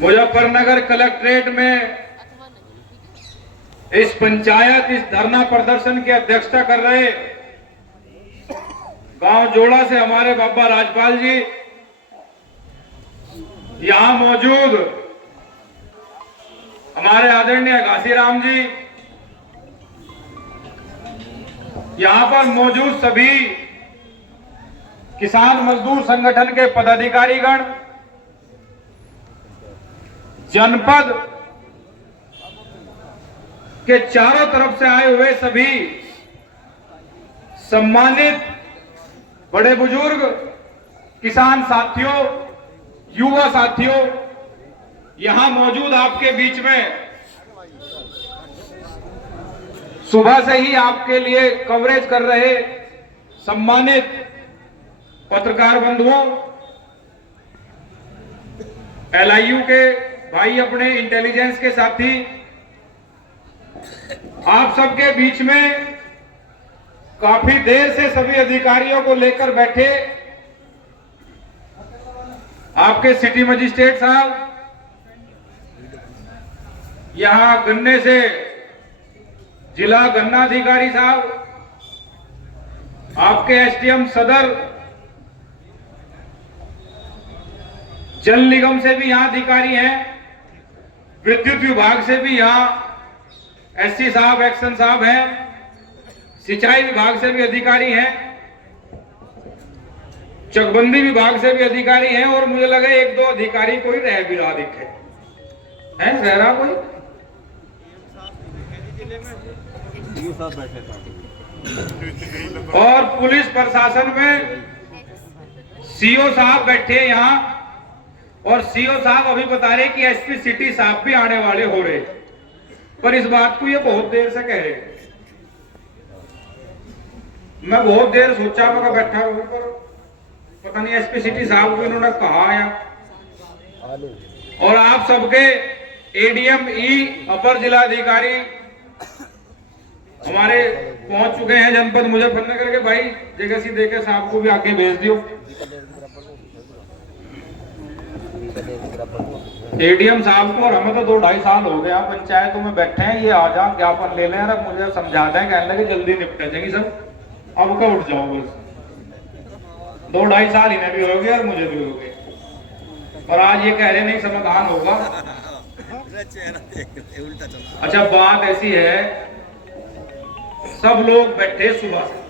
Muzaffarnagar collectorate में इस पंचायत इस धरना प्रदर्शन की अध्यक्षता कर रहे गांव जोड़ा से हमारे बाबा राजपाल जी, यहां मौजूद हमारे आदरणीय घासीराम जी, यहां पर मौजूद सभी किसान मजदूर संगठन के पदाधिकारीगण, जनपद के चारों तरफ से आए हुए सभी सम्मानित बड़े बुजुर्ग किसान साथियों, युवा साथियों, यहां मौजूद आपके बीच में सुबह से ही आपके लिए कवरेज कर रहे सम्मानित पत्रकार बंधुओं, LIU के भाई, अपने इंटेलिजेंस के साथी, आप सबके बीच में काफी देर से सभी अधिकारियों को लेकर बैठे आपके सिटी मजिस्ट्रेट साहब, यहां गन्ने से जिला गन्ना अधिकारी साहब, आपके SDM सदर, जल निगम से भी यहां अधिकारी हैं, विद्युत विभाग से भी यहां SC साहब, एक्शन साहब हैं, सिंचाई विभाग से भी अधिकारी हैं, चकबंदी विभाग से भी अधिकारी हैं, और मुझे लगा एक दो अधिकारी कोई रह भी रहा दिखे है, रह रहा कोई और पुलिस प्रशासन में CO साहब बैठे यहां, और CO साहब अभी बता रहे कि SP सिटी साहब भी आने वाले हो रहे, पर इस बात को ये बहुत देर से कह रहे। मैं बहुत देर सोचा, मैं बैठा हूं, पर पता नहीं SP सिटी साहब को इन्होंने कहा या, और आप सबके ADM E अपर जिलाधिकारी हमारे पहुंच चुके हैं जनपद मुजफ्फरनगर के भाई, जगह सी देके साहब को भी आगे भेज दियो। ADM साहब को, और हमें तो 2-2.5 साल हो गया पंचायतों में बैठे हैं, ये आ जा ज्ञापन ले लें, अब मुझे समझा दें, कहने लगे जल्दी निपटा जाएगी सब, अब कब उठ जाओ बस। 2-2.5 साल इन्हें भी हो गए और मुझे भी हो गए, और आज ये कह रहे नहीं समाधान होगा। अच्छा, बात ऐसी है, सब लोग बैठे सुबह से,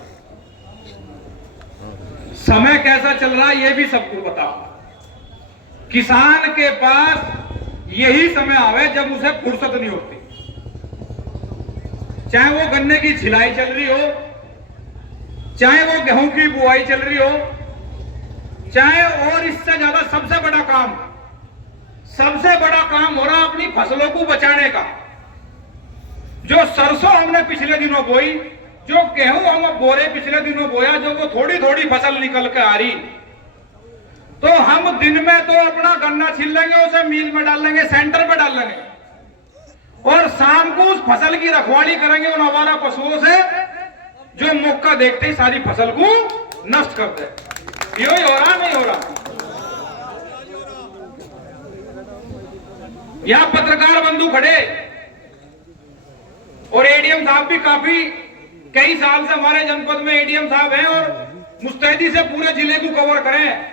समय कैसा चल रहा है ये भी सबको पता। किसान के पास यही समय आवे जब उसे फुर्सत नहीं होती, चाहे वो गन्ने की छिलाई चल रही हो, चाहे वो गेहूं की बुआई चल रही हो, चाहे और इससे ज्यादा सबसे बड़ा काम हो रहा अपनी फसलों को बचाने का। जो सरसों हमने पिछले दिनों बोई, जो गेहूं हम बोरे पिछले दिनों बोया, जो वो थोड़ी थोड़ी फसल निकल के आ रही, तो हम दिन में तो अपना गन्ना छील लेंगे, उसे मिल में डाल लेंगे, सेंटर पे डाल लेंगे, और शाम को उस फसल की रखवाली करेंगे उन आवारा पशुओं से जो मौका देखते ही सारी फसल को नष्ट कर दे। यही हो रहा, नहीं हो रहा? यहां पत्रकार बंधु खड़े, और ADM साहब भी काफी कई साल से हमारे जनपद में ADM साहब हैं, और मुस्तैदी से पूरे जिले को कवर करें।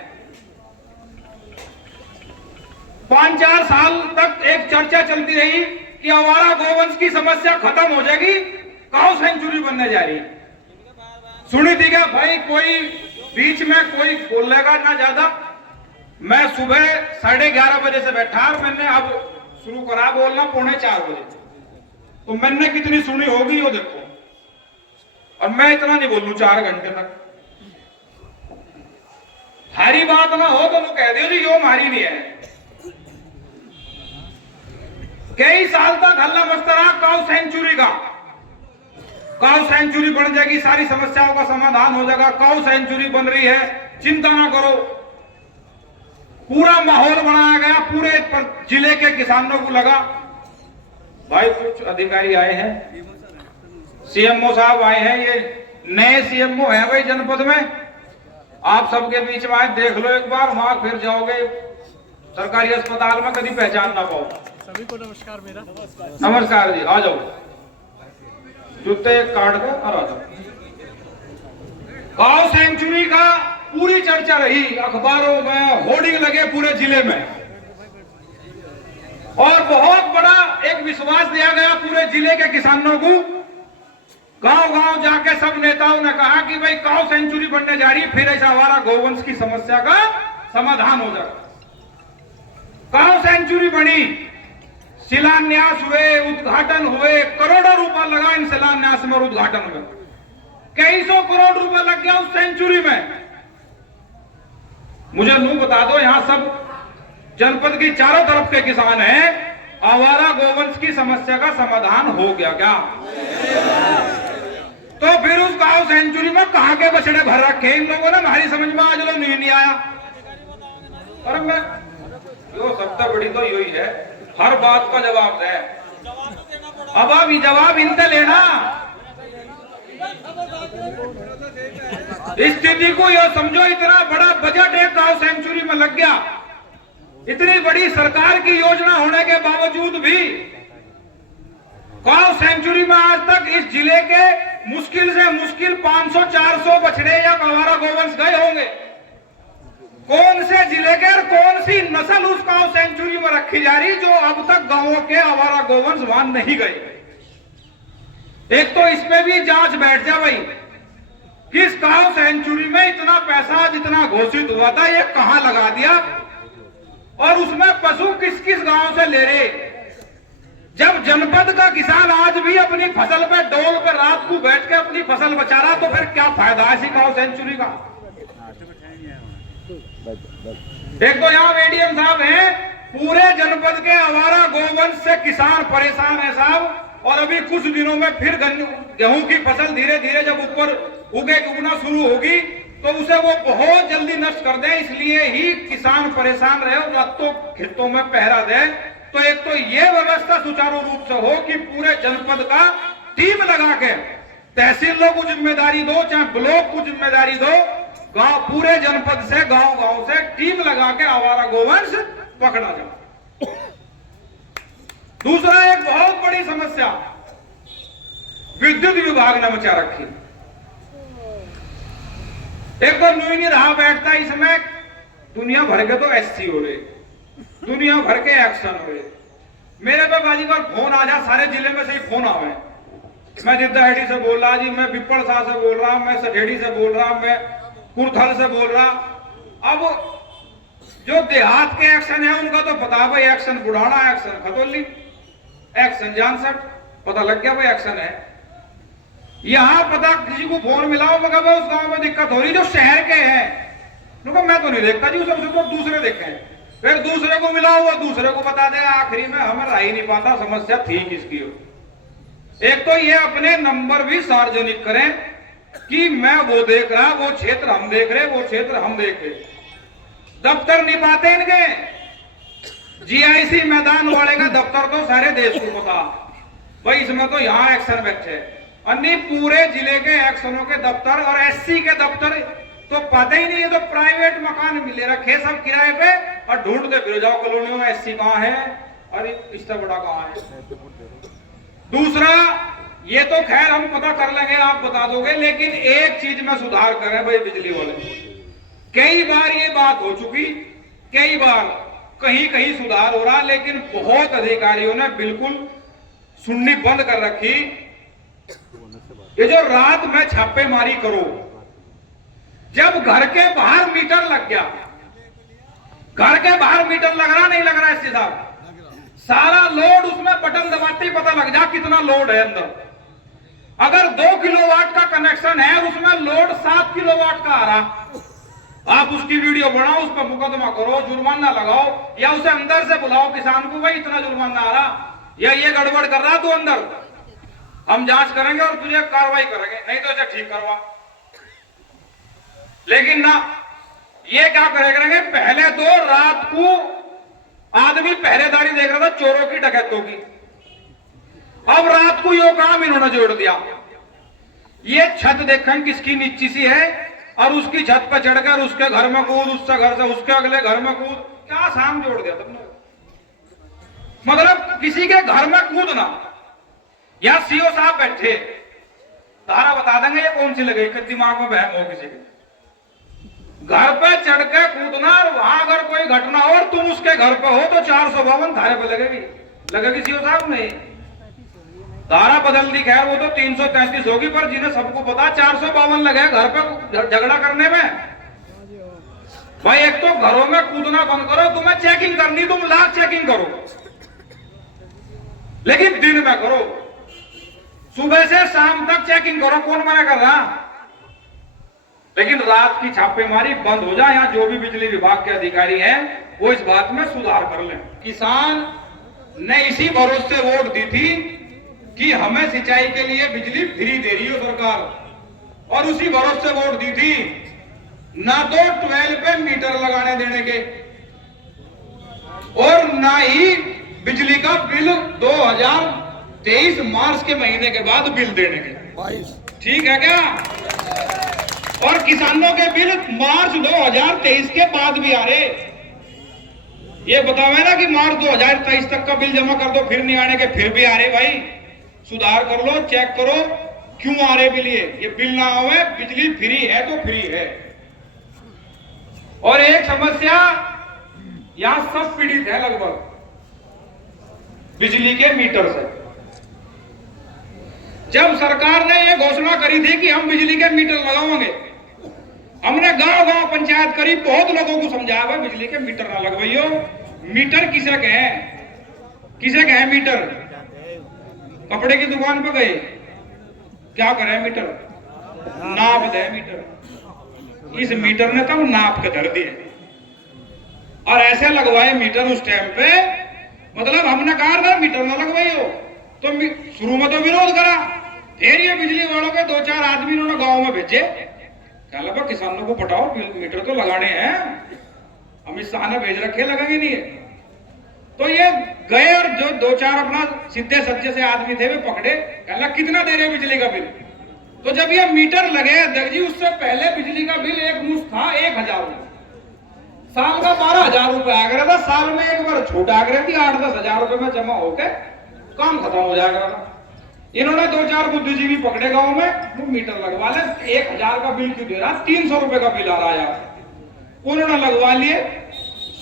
5-4 साल तक एक चर्चा चलती रही कि आवारा गोवंश की समस्या खत्म हो जाएगी, काऊ सेंचुरी बनने जा रही। सुनी थी क्या भाई? कोई बीच में कोई बोलेगा ना ज्यादा। मैं सुबह 11:30 बजे से बैठा, और मैंने अब शुरू करा बोलना 3:45 बजे, तो मैंने कितनी सुनी होगी वो देखो, और मैं इतना नहीं बोलूं 4 घंटे तक। हरी बात ना हो तो कह दो जी यो हमारी नहीं है। कई साल तक हल्ला मचता रहा काऊ सेंचुरी का, काऊ सेंचुरी बन जाएगी, सारी समस्याओं का समाधान हो जाएगा, काऊ सेंचुरी बन रही है, चिंता ना करो। पूरा माहौल बनाया गया, पूरे जिले के किसानों को लगा। भाई कुछ अधिकारी आए हैं, CMO साहब आए हैं, ये नए CMO हैं भाई जनपद में, आप सबके बीच में आए, देख लो एक बार, वहां फिर जाओगे सरकारी अस्पताल में कभी पहचान ना पाओ। सभी को नमस्कार मेरा। नमस्कार जी, आ जाओ, जूते काट दो और आ जाओ। गांव सेंचुरी का पूरी चर्चा रही, अखबारों में होर्डिंग लगे पूरे जिले में, और बहुत बड़ा एक विश्वास दिया गया पूरे जिले के किसानों को। गांव गांव जाके सब नेताओं ने कहा कि भाई काऊ सेंचुरी बनने जा रही, फिर ऐसा हमारा गौवंश की समस्या का समाधान हो जाएगा। काऊ सेंचुरी बनी, शिलान्यास हुए, उद्घाटन हुए, करोड़ों रुपया लगा इन शिलान्यास में और उद्घाटन में, कई सौ करोड़ रुपया लग गया उस सेंचुरी में। मुझे नू बता दो, यहां सब जनपद की चारों तरफ के किसान हैं, आवारा गोवंश की समस्या का समाधान हो गया क्या? तो फिर उस गांव सेंचुरी में कहां के बछड़े भर रखे इन लोगों ने, हमारी समझ में आज लोग नहीं आया। और मैं यो सबसे बड़ी तो यही है, हर बात का जवाब दे। अब आप जवाब इनसे लेना। स्थिति को यह समझो, इतना बड़ा बजट एक गांव सेंचुरी में लग गया, इतनी बड़ी सरकार की योजना होने के बावजूद भी गांव सेंचुरी में आज तक इस जिले के मुश्किल से मुश्किल 500-400 बछड़े या आवारा गोवंश गए होंगे। कौन से जिले के और कौन सी नस्ल उस गांव सेंचुरी में रखी जा रही जो अब तक गांवों के आवारा गोवंश वहां नहीं गए? एक तो इसमें भी जांच बैठ जा भाई, किस गांव सेंचुरी में इतना पैसा जितना घोषित हुआ था ये कहां लगा दिया, और उसमें पशु किस किस गांव से ले रहे? जब जनपद का किसान आज भी अपनी फसल पे डोल पे रात को बैठ के अपनी फसल बचा रहा, तो फिर क्या फायदा है इसी गांव सेंचुरी का? एक तो यहाँ एडीएम साहब हैं, पूरे जनपद के आवारा गोवंश से किसान परेशान है साहब, और अभी कुछ दिनों में फिर गेहूं की फसल धीरे धीरे जब ऊपर उगना शुरू होगी तो उसे वो बहुत जल्दी नष्ट कर दे, इसलिए ही किसान परेशान रहे और रातों खेतों में पहरा दे। तो एक तो ये व्यवस्था सुचारू रूप से हो कि पूरे जनपद का टीम लगा के, तहसीलों को जिम्मेदारी दो, चाहे ब्लॉक को जिम्मेदारी दो, गांव पूरे जनपद से गांव गांव से टीम लगा के आवारा गोवंश पकड़ा जाए। दूसरा एक बहुत बड़ी समस्या विद्युत विभाग ने मचा रखी। एक तो न्यू नहीं रहा बैठता, इसमें दुनिया भर के तो एससी हो रहे, दुनिया भर के एक्शन हो रहे। मेरे पे बाजी पर फोन आ जा, सारे जिले में से ही फोन आवे। मैं जिद्दाहेड़ी से बोल रहा जी, मैं पिपल शाह से बोल रहा, मैं सठेड़ी से बोल रहा, मैं कुर्थल से बोल रहा। अब जो देहात के एक्शन है उनका तो पता भाई, action Budhana, action Khatauli, action Jansath, पता लग गया भाई एक्शन है। यहां पता किसी को फोन मिलाओ, मगर उस गांव में दिक्कत हो रही जो शहर के हैं, मैं तो नहीं देखता जी, सबसे तो दूसरे देखे, फिर दूसरे को मिलाओ, वो दूसरे को बता देगा, आखिरी में हमें रह ही नहीं पाता समस्या थी किसकी हो। एक तो ये अपने नंबर भी सार्वजनिक करें कि मैं वो देख रहा, वो क्षेत्र हम देख रहे, वो क्षेत्र हम देख रहे। दफ्तर नहीं पाते इनके, जीआईसी मैदान वाले का दफ्तर तो सारे देश को पता भाई, इसमें तो यहाँ एक्शन बैठे, अन्य पूरे जिले के एक्शनों के दफ्तर और एससी के दफ्तर तो पता ही नहीं है। तो प्राइवेट मकान मिले रखे सब किराए पे, और ढूंढते फिर जाओ कॉलोनियों में एससी कहाँ है, और इससे बड़ा कहाँ है। दूसरा, ये तो खैर हम पता कर लेंगे, आप बता दोगे, लेकिन एक चीज में सुधार करें भाई बिजली वाले। कई बार ये बात हो चुकी, कई बार कहीं कहीं सुधार हो रहा, लेकिन बहुत अधिकारियों ने बिल्कुल सुननी बंद कर रखी। ये जो रात में छापेमारी करो, जब घर के बाहर मीटर लग गया, घर के बाहर मीटर लग रहा नहीं लग रहा है साहब, सारा लोड उसमें बटन दबाते ही पता लग जा कितना लोड है अंदर। अगर 2 किलोवाट का कनेक्शन है, उसमें लोड 7 किलोवाट का आ रहा, आप उसकी वीडियो बनाओ, उस पर मुकदमा करो, जुर्माना लगाओ, या उसे अंदर से बुलाओ किसान को, भाई इतना जुर्माना आ रहा, या ये गड़बड़ कर रहा तू अंदर, हम जांच करेंगे और तुझे कार्रवाई करेंगे, नहीं तो इसे ठीक करवा। लेकिन ना, ये क्या करेंगे, पहले तो रात को आदमी पहरेदारी देख रहा था चोरों की, डकैतों की, अब रात को यो काम इन्होंने जोड़ दिया। ये छत देखें किसकी नीची सी है, और उसकी छत पर चढ़कर उसके घर में कूद, उससे घर से उसके अगले घर में कूद, क्या शाम जोड़ दिया तुमने। मतलब किसी के घर में कूदना, या सीओ साहब बैठे तारा बता देंगे ये कौन सी लगेगी कि दिमाग में बहम हो किसी के, घर पे चढ़ के कूदना, और वहां अगर कोई घटना हो और तुम उसके घर पे हो तो 452 धारे पे लगेगी सीओ साहब। नहीं, धारा बदल दी, खैर वो तो 333 होगी, पर जिन्हें सबको पता 452 लगे घर पे झगड़ा करने में। भाई एक तो घरों में कूदना बंद करो, तुम्हें चेकिंग करनी तुम लाख चेकिंग करो, लेकिन दिन में करो, सुबह से शाम तक चेकिंग करो, कौन मना कर रहा। लेकिन रात की छापेमारी बंद हो जाए। यहाँ जो भी बिजली विभाग के अधिकारी हैं वो इस बात में सुधार कर लें। किसान ने इसी भरोसे से वोट दी थी कि हमें सिंचाई के लिए बिजली फ्री दे रही हो सरकार, और उसी भरोसे से वोट दी थी ना तो 12 पे मीटर लगाने देने के, और ना ही बिजली का बिल 2023 मार्च के महीने के बाद बिल देने के। ठीक है क्या? और किसानों के बिल मार्च 2023 के बाद भी आ रहे। ये बतावे ना कि मार्च 2023 तक का बिल जमा कर दो फिर नहीं आने के, फिर भी आ रहे। भाई सुधार कर लो, चेक करो क्यों आ रहे बिल। ये बिल ना आवे, बिजली फ्री है तो फ्री है। और एक समस्या, यहां सब पीड़ित है लगभग बिजली के मीटर से। जब सरकार ने यह घोषणा करी थी कि हम बिजली के मीटर लगाएंगे, हमने गांव गांव पंचायत करी, बहुत लोगों को समझाया भाई बिजली के मीटर ना लगवाइयो। मीटर किसे कहे, किसे कहे मीटर? कपड़े की दुकान पर गए, क्या करे मीटर? नाप दे मीटर। इस मीटर ने तब नाप के धर दिए और ऐसे लगवाए मीटर उस टाइम पे। मतलब हमने कहा ना मीटर ना लगवाइयो, तो शुरू में तो विरोध करा, फिर ये बिजली वालों के 2-4 आदमी इन्होंने गांव में भेजे, कह लगा किसानों को पटाओ, मीटर तो लगाने हैं, अमित शाह ने भेज रखे, लगेंगे नहीं है। तो ये गए और जो 2-4 अपना सीधे सच्चे से आदमी थे वे पकड़े, कहला कितना दे रहे बिजली का बिल। तो जब ये मीटर लगे अध्यक्ष जी, उससे पहले बिजली का बिल एक मुश्त था 1000 रुपए, साल का 12,000 रुपए आ गया था। साल में एक बार छूट आ गई थी, 8-10 हजार रुपए में जमा होकर काम खत्म हो जाएगा था। इन्होंने 2-4 बुद्धिजीवी पकड़े गांव में, वो मीटर लगवा ले, 1000 का बिल क्यों दे रहा, 300 रुपए का बिल आ रहा है। उन्होंने लगवा लिए,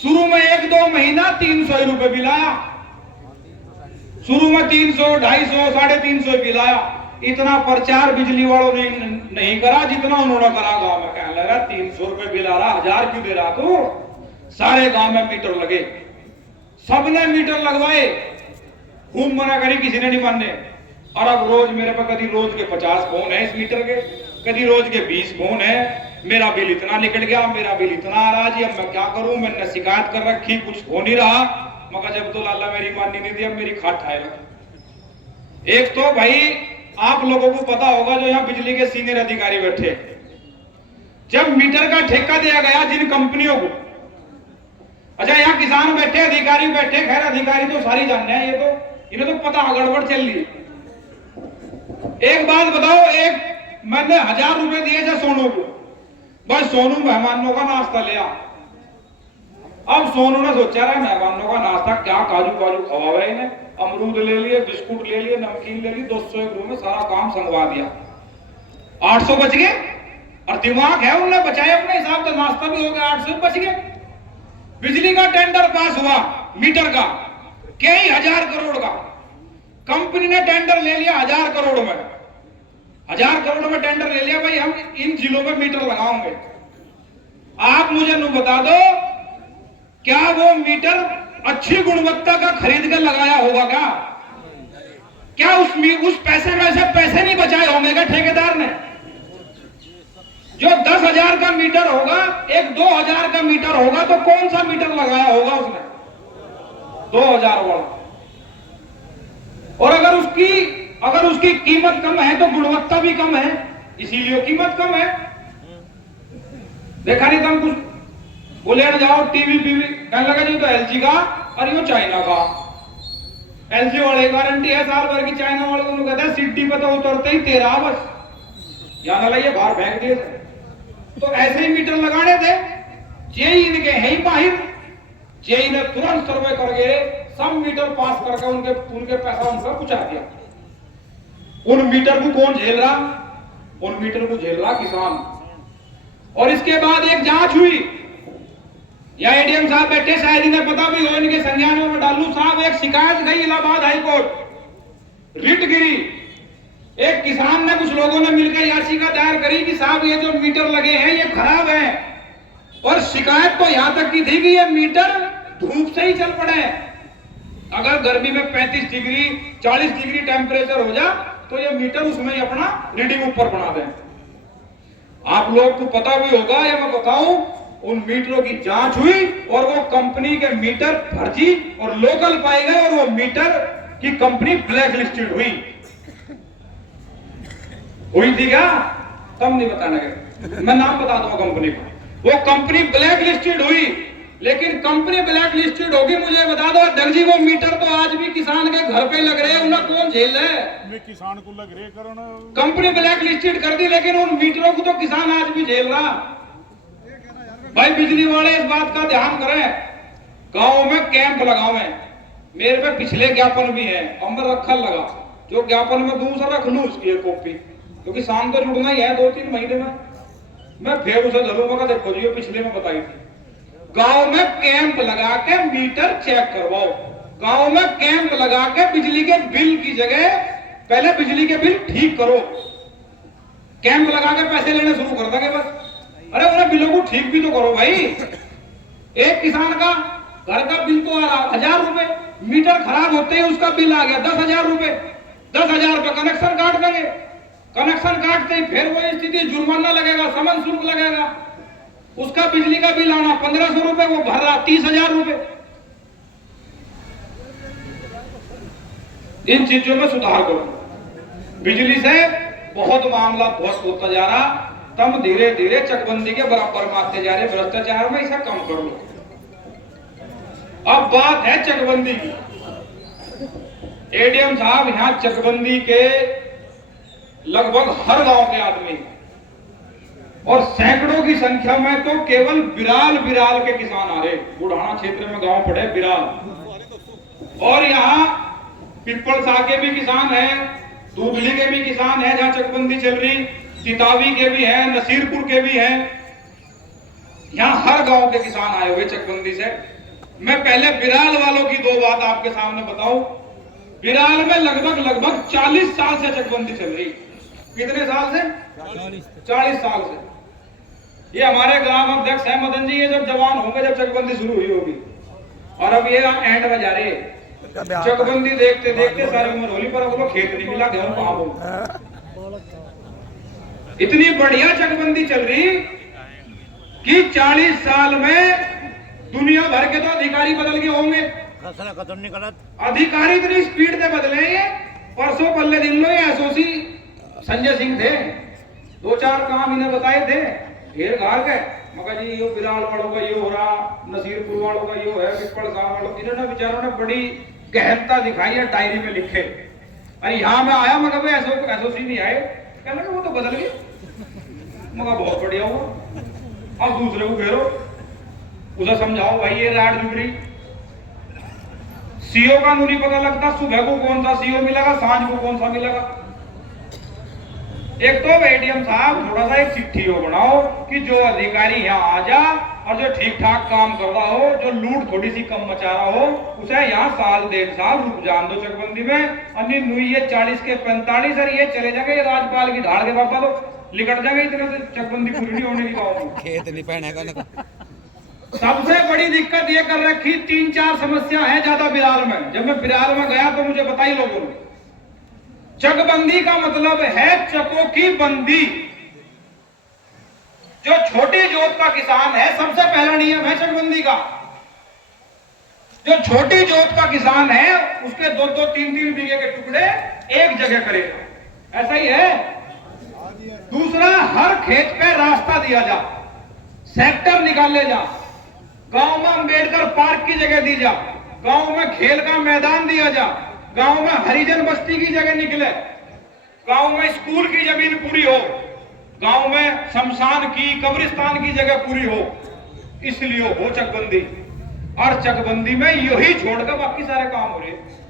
शुरू में 1-2 महीना 300 रुपए बिल आया, शुरू में 300, 250, 350 बिल आया। इतना प्रचार बिजली वालों ने नहीं करा जितना उन्होंने करा गांव में। कहने लगा 300 रुपए बिल आ रहा, 1000 क्यों दे रहा तू? सारे गांव में मीटर लगे, सबने मीटर लगवाए, खूब मना करी, किसी ने नहीं माने। और अब रोज मेरे पर कभी रोज के 50 फोन है इस मीटर के, कभी रोज के 20 फोन है, मेरा बिल इतना निकल गया, मेरा बिल इतना आ रहा जी, अब मैं क्या करूं? मैंने शिकायत कर रखी, कुछ हो नहीं रहा। मगर जब तो लाला मेरी माननी नहीं दी, अब मेरी खाट ठाए रखी। एक तो भाई आप लोगों को पता होगा जो यहाँ बिजली के सीनियर अधिकारी बैठे, जब मीटर का ठेका दिया गया जिन कंपनियों को, अच्छा यहाँ किसान बैठे, अधिकारी बैठे, खैर अधिकारी तो सारी जानते हैं, ये तो इन्हें तो पता गड़बड़ चल रही है। एक बात बताओ, एक मैंने 1000 रुपए दिए थे सोनू को, बस सोनू मेहमानों का नाश्ता लिया। अब सोनू ने सोचा रहा मेहमानों का नाश्ता क्या, काजू काजू खवावे इन्हें, अमरूद ले लिए, बिस्कुट ले लिए, नमकीन ले ली, 201 रुपए में सारा काम संगवा दिया। 800 बच गए, और दिमाग है उन्होंने बचाए अपने हिसाब से, नाश्ता भी हो गया, 800 बच गए। बिजली का टेंडर पास हुआ मीटर का, कई 1000 करोड़ का, कंपनी ने टेंडर ले लिया 1000 करोड़ में, 1000 करोड़ में टेंडर ले लिया। भाई हम इन जिलों में मीटर लगाओगे, आप मुझे नु बता दो क्या वो मीटर अच्छी गुणवत्ता का खरीद कर लगाया होगा क्या उस पैसे में से पैसे नहीं बचाए होंगे क्या ठेकेदार ने? जो 10,000 का मीटर होगा, एक 2,000 का मीटर होगा, तो कौन सा मीटर लगाया होगा उसने? 2,000 वाला। और अगर उसकी कीमत कम है तो गुणवत्ता भी कम है, इसीलिए कीमत कम है। देखा नहीं तुम कुछ बोले जाओ टीवी कहने लगा जी तो एलजी का और ये चाइना का। एलजी वाले गारंटी है साल भर की, चाइना वाले को कहता है सिटी पे तो उतरते ही 13 बस याद लाइए बाहर फेंक दिए। तो ऐसे ही मीटर लगाने थे, ये इनके है ही माहिर, जेई ने तुरंत सर्वे करके सब मीटर पास करके उनके उनके पैसा उनका पहुंचा दिया। उन मीटर को कौन झेल रहा? उन मीटर को झेल रहा किसान। और इसके बाद एक जांच हुई, या एडीएम साहब बैठे, शायद इन्हें पता भी हो, इनके संज्ञान में डालू साहब, एक शिकायत गई इलाहाबाद हाईकोर्ट, रिट गिरी। एक किसान ने, कुछ लोगों ने मिलकर याचिका दायर करी कि साहब ये जो मीटर लगे हैं ये खराब हैं, और शिकायत तो यहां तक की थी कि ये मीटर धूप से ही चल पड़े। अगर गर्मी में 35 डिग्री 40 डिग्री टेम्परेचर हो जा तो ये मीटर उसमें ही अपना रीडिंग ऊपर बना दें। आप लोग को पता भी होगा, या मैं बताऊं, उन मीटरों की जांच हुई और वो कंपनी के मीटर फर्जी और लोकल पाए गए, और वो मीटर की कंपनी ब्लैक लिस्टेड हुई थी क्या? तब नहीं बताना, मैं नाम बता दूंगा कंपनी को। वो कंपनी ब्लैक लिस्टेड हुई, लेकिन कंपनी ब्लैक लिस्टेड होगी, मुझे बता दो अध्यक्ष जी, वो मीटर तो आज भी किसान के घर पे लग रहे हैं, उन्हें कौन झेल रहे है? मैं किसान को लग रहे करो। कंपनी ब्लैक लिस्टेड कर दी, लेकिन उन मीटरों को तो किसान आज भी झेल रहा। भाई बिजली वाले इस बात का ध्यान करें, गांव में कैंप लगावें। मेरे पे पिछले ज्ञापन भी है, अमर रखल लगा, जो ज्ञापन में दूसरा रख लू उसकी एक कॉपी, क्योंकि शाम तो जुड़ना ही है 2-3 महीने में। मैं फिर उसे जरूर देखो जी, पिछले में बताई थी, गांव में कैंप लगा के मीटर चेक करवाओ। गांव में कैंप लगा के बिजली के बिल की जगह पहले बिजली के बिल ठीक करो। कैंप लगा के पैसे लेने शुरू कर देंगे बस। अरे उन्हें बिलों को ठीक भी तो करो भाई। एक किसान का घर का बिल तो आ रहा 1000 रुपए, मीटर खराब होते ही उसका बिल आ गया 10,000 रुपए। 10,000 रुपए कनेक्शन काट देंगे, कनेक्शन काटते ही फिर वो स्थिति, जुर्माना लगेगा, समन शुल्क लगेगा, उसका बिजली का बिल आना 1500 रुपए, वो भर रहा 30,000 रुपए। इन चीजों में सुधार करो। बिजली से बहुत मामला ध्वस्त होता जा रहा, तब धीरे धीरे चकबंदी के बराबर मारते जा रहे भ्रष्टाचार में, इसे कम कर लो। अब बात है चकबंदी की। एडीएम साहब, यहां चकबंदी के लगभग हर गांव के आदमी और सैकड़ों की संख्या में तो केवल बिराल के किसान आ रहे। बुढ़ाना क्षेत्र में गांव पड़े बिराल, और यहाँ पिपलसा के भी किसान है, दुबली के भी किसान है जहां चकबंदी चल रही, तितावी के भी हैं, नसीरपुर के भी हैं। यहाँ हर गांव के किसान आए हुए चकबंदी से। मैं पहले बिराल वालों की 2 बात आपके सामने बताऊं। बिराल में लगभग 40 साल से चकबंदी चल रही। कितने साल से? 40 साल से। ये हमारे ग्राम अध्यक्ष है मदन जी, ये जब जवान होंगे, जब चकबंदी शुरू हुई होगी, और अब ये एंड में जा रहे। चकबंदी देखते देखते सारी उम्र होली, पर अब वो खेत नहीं मिला, गेहूं कहां हो। इतनी बढ़िया चकबंदी चल रही कि 40 साल में दुनिया भर के तो अधिकारी बदल गए होंगे। अधिकारी इतनी स्पीड से बदले। ये परसों पल्ले दिन लो, ये एसओसी संजय सिंह थे, 2-4 काम इन्हें बताए थे, घेर घार गए, मगर जी यो बिलाल वालों का यो हो रहा, नसीरपुर वालों का यो है, पिपल साहब वालों, इन्होंने बेचारों ने बड़ी गहनता दिखाई है, डायरी में लिखे। अरे यहाँ मैं आया, मगर वे एसओसी नहीं आए, कहने लगे वो तो बदल गए। मगर बहुत बढ़िया हुआ, अब दूसरे को घेरो, उसे समझाओ भाई ये राड जुड़ रही। सीओ का नहीं पता लगता, सुबह को कौन सा सीओ मिलेगा, सांझ को कौन सा मिलेगा। एक तो एडीएम साहब थोड़ा सा एक चिट्ठी हो बनाओ कि जो अधिकारी यहाँ आ जा और जो ठीक ठाक काम कर रहा हो, जो लूट थोड़ी सी कम मचा रहा हो, उसे यहाँ 1-1.5 साल रुक जान दो चकबंदी में। अन्य नुई ये 40 के 45 और ये चले जाएंगे राज्यपाल की ढाल के बाबा, तो लिकट जाएंगे इतने से चकबंदी पूरी नहीं होने की बात। खेत नहीं पहनेगा। सबसे बड़ी दिक्कत ये कर रखी, 3-4 समस्या है ज्यादा बिराल में। जब मैं बिराल में गया तो मुझे बताई लोगों ने, चकबंदी का मतलब है चकों की बंदी। जो छोटी जोत का किसान है, सबसे पहला नियम है चकबंदी का, जो छोटी जोत का किसान है उसके 2-2, 3-3 बीघे के टुकड़े एक जगह करेगा, ऐसा ही है। दूसरा, हर खेत पे रास्ता दिया जा, सेक्टर निकाले जा, गांव में अंबेडकर पार्क की जगह दी जा, गांव में खेल का मैदान दिया जा, गांव में हरिजन बस्ती की जगह निकले, गांव में स्कूल की जमीन पूरी हो, गांव में शमशान की, कब्रिस्तान की जगह पूरी हो, इसलिए हो चकबंदी। और चकबंदी में यही छोड़ कर बाकी सारे काम हो रहे हैं।